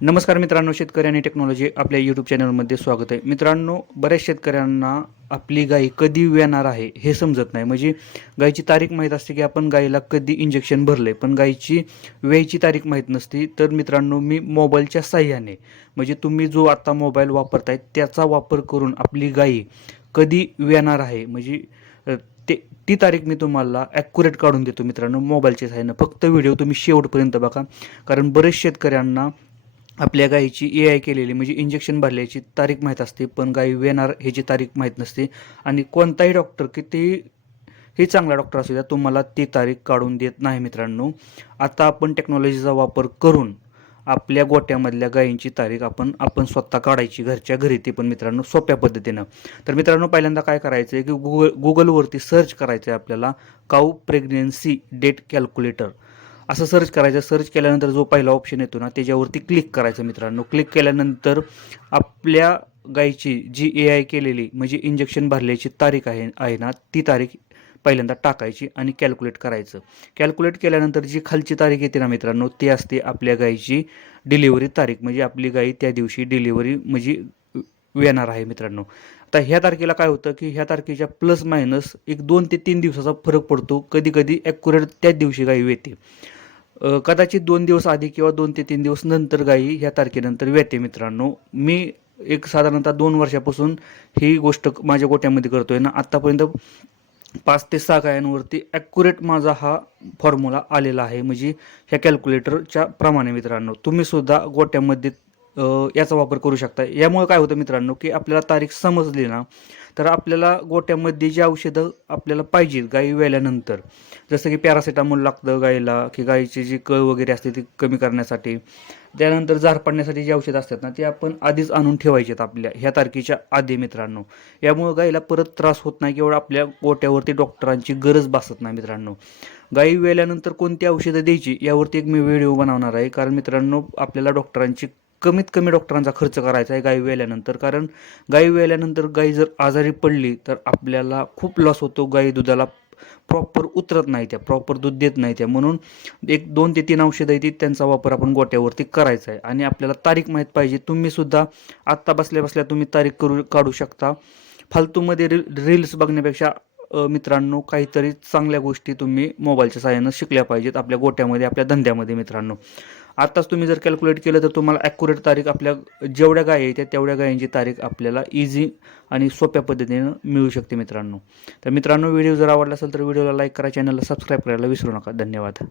नमस्कार मित्रांनो शेतकरी आणि टेक्नॉलॉजी आपल्या यूट्यूब चॅनलमध्ये स्वागत आहे. मित्रांनो बऱ्याच शेतकऱ्यांना आपली गाय कधी येणार आहे हे समजत नाही. म्हणजे गायची तारीख माहीत असते की आपण गायीला कधी इंजेक्शन भरले पण गायची वेळची तारीख माहीत नसती. तर मित्रांनो मी मोबाईलच्या साह्याने म्हणजे तुम्ही जो आता मोबाईल वापरताय त्याचा वापर करून आपली गायी कधी येणार आहे म्हणजे ते ती तारीख मी तुम्हाला ॲक्युरेट काढून देतो मित्रांनो मोबाईलच्या साह्यानं फक्त व्हिडिओ तुम्ही शेवटपर्यंत बघा. कारण बरेच शेतकऱ्यांना आपल्या गायीची ए आय केलेली म्हणजे इंजेक्शन भरल्याची तारीख माहीत असते पण गायी वेणार ह्याची तारीख माहीत नसते. आणि कोणताही डॉक्टर किती हे चांगला डॉक्टर असू द्या तुम्हाला ती तारीख काढून देत नाही मित्रांनो. आता आपण टेक्नॉलॉजीचा वापर करून आपल्या गोट्यामधल्या गायींची तारीख आपण आपण स्वतः काढायची घरच्या घरी ती पण मित्रांनो सोप्या पद्धतीनं. तर मित्रांनो पहिल्यांदा काय करायचं आहे की गुगल गुगलवरती सर्च करायचं आहे आपल्याला काऊ प्रेग्नेन्सी डेट कॅल्क्युलेटर असं सर्च करायचं सर्च केल्यानंतर जो पहिला ऑप्शन येतो ना त्याच्यावरती क्लिक करायचं मित्रांनो. क्लिक केल्यानंतर आपल्या गायची जी ए आय केलेली म्हणजे इंजेक्शन भरल्याची तारीख आहे आहे ना ती तारीख पहिल्यांदा टाकायची आणि कॅल्क्युलेट करायचं. कॅल्क्युलेट केल्यानंतर जी खालची तारीख येते ना मित्रांनो ती असते आपल्या गायीची डिलिव्हरी तारीख. म्हणजे आपली गाई त्या दिवशी डिलिव्हरी म्हणजे येणार आहे मित्रांनो. आता ह्या तारखेला काय होतं की ह्या तारखेच्या प्लस मायनस एक दोन ते तीन दिवसाचा फरक पडतो. कधी कधी ॲक्युरेट त्याच दिवशी गाई येते. कदाचित दोन दिवस आधी किंवा दोन ते तीन दिवस नंतर गाई ह्या तारखेनंतर येते मित्रांनो. मी एक साधारणतः दोन वर्षापासून ही गोष्ट माझ्या गोट्यामध्ये करतोय ना आत्तापर्यंत पाच ते सहा गायांवरती ॲक्युरेट माझा हा फॉर्म्युला आलेला आहे. म्हणजे ह्या कॅल्क्युलेटरच्या प्रमाणे मित्रांनो. तुम्ही सुद्धा गोट्यामध्ये याचा वापर करू शकता. यामुळे काय होतं मित्रांनो की आपल्याला तारीख समजली ना तर आपल्याला गोट्यामध्ये जी औषधं आपल्याला पाहिजेत गाई वेल्यानंतर जसं की पॅरासिटामॉल लागतं गाईला की गाईची जी कळ वगैरे असते ती कमी करण्यासाठी त्यानंतर झार पडण्यासाठी जी औषधं असतात ना ती आपण आधीच आणून ठेवायचेत आपल्या ह्या तारखेच्या आधी मित्रांनो. यामुळे गाईला परत त्रास होत नाही किंवा आपल्या गोट्यावरती डॉक्टरांची गरज भासत नाही मित्रांनो. गाई वेल्यानंतर कोणती औषधं द्यायची यावरती एक मी व्हिडिओ बनवणार आहे. कारण मित्रांनो आपल्याला डॉक्टरांची कमीत कमी डॉक्टरांचा खर्च करायचा आहे गाई वेल्यानंतर. कारण गाई वेल्यानंतर गाई जर आजारी पडली तर आपल्याला खूप लॉस होतो. गाई दुधाला प्रॉपर उतरत नाही त्या प्रॉपर दूध देत नाही त्या. म्हणून एक दोन ते तीन औषधं येतात त्यांचा वापर आपण गोट्यावरती करायचा आहे. आणि आपल्याला तारीख माहीत पाहिजे. तुम्ही सुद्धा आत्ता बसल्या बसल्या तुम्ही तारीख करू काढू शकता. फालतूमध्ये रील रील्स बघण्यापेक्षा मित्रांनो काहीतरी चांगल्या गोष्टी तुम्ही मोबाईलच्या सहाय्यानं शिकल्या पाहिजेत आपल्या गोट्यामध्ये आपल्या धंद्यामध्ये मित्रांनो. आत्ताच तुम्ही जर कॅल्क्युलेट केलं तर तुम्हाला ॲक्युरेट तारीख आपल्या जेवढ्या गायी येत्या त्या तेवढ्या गायींची तारीख आपल्याला इझी आणि सोप्या पद्धतीनं मिळू शकते मित्रांनो. तर मित्रांनो व्हिडिओ जर आवडला असेल तर व्हिडिओला लाईक करा चॅनलला सबस्क्राईब करायला विसरू नका. धन्यवाद.